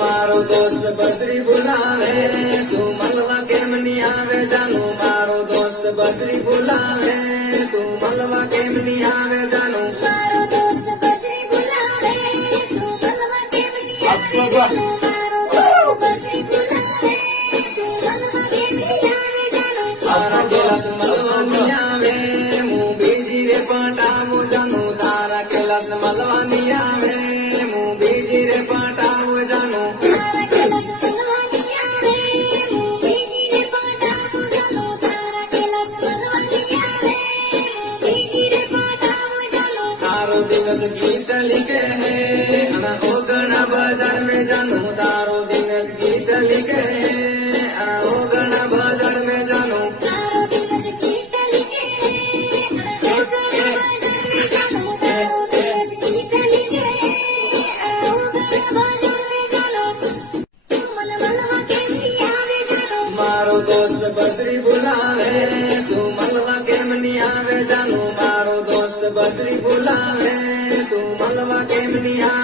मारो दोस्त बद्री बुलावे तू मलवा केम नी आवे जानू मारो दोस्त बद्री बुलावे तू मलवा केम नी आवे जानू मारो दोस्त बद्री बुलावे तू मलवा केम नी आवे जानू मारो दोस्त बद्री बुलावे तू मलवा केम नी आवे जानू तारा कैलाश मलवा नी आवे मुं बीजी रे पटावो जानू तारा कैलाश मलवा नी आवे मुं बीजी रे पटावो जानू तारा कैलाश मलवा नी आवे मुं बीजी रे पटावो जानू तारा कैलाश मलवा नी आवे मुं बीजी रे पटावो जानू तारो दिवस गीत लिखे है अना ओगना बाजार में जानू तारो दिवस गीत लिखे है अना ओगना बाजार में जानू तारो दिवस गीत लिखे ओगना बाजार में जानू तारो दिवस गीत लिखे ओगना बाजार में जानू तू मलवा केम नी आवे जानू मारो दोस्त बद्री बुलावे तू मलवा केम नी आवे जानू मारो दोस्त बद्री बुलावे तू मलवा केम नी आवे